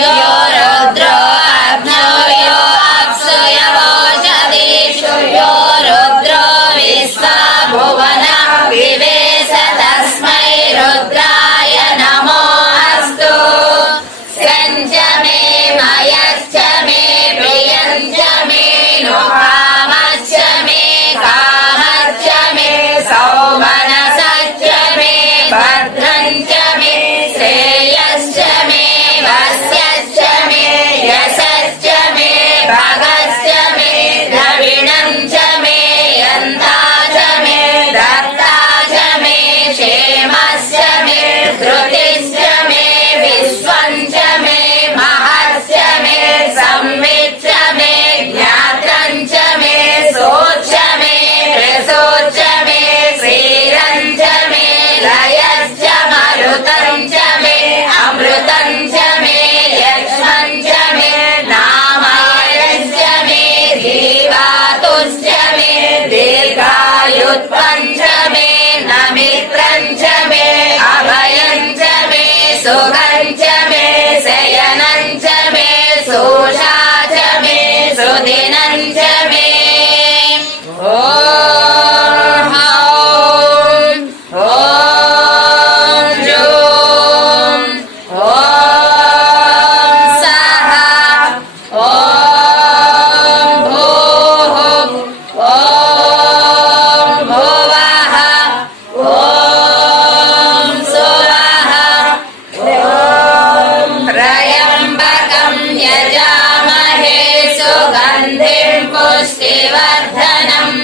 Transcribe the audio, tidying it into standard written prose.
यो रुद्रो अग्नौ यो अप्सु यवोषधीषु यो रुद्रो विश्वा भुवना विवेश तस्मै रुद्राय नमो अस्तु। सञ्च मे मयश्च मे प्रियञ्च मे नुकामश्च मे कामश्च मे सौमनसश्च मे भद्रञ्च मे श्रेयश्च मे वस्यश्च मे यशश्च मे भगश्च मे द्रविणञ्च मे यन्ता च मे दत्ता च मे क्षेमश्च मे धृतिश्च मे विश्वञ्च मे महश्च मे संविच्च मे ज्ञात्रञ्च मे सोच्च मे प्रसोच्च मे श्रीरञ्च मे लयश्च मरुतञ्च मे अमृतञ्च मे यक्ष्मञ्च मे नामयश्च मे धीवातुश्च मे दीर्घायुत्वञ्च मे नमित्रञ्च मे अभयञ्च मे सुखञ्च मे शयनञ्च मे सोषा च मे सुदिनञ्च मे ॐ जूं ॐ सः ॐ भूः ॐ भुवः ॐ सुवः ॐ त्र्यम्बकं यजामहे सुगन्धिं पुष्टिवर्धनम्।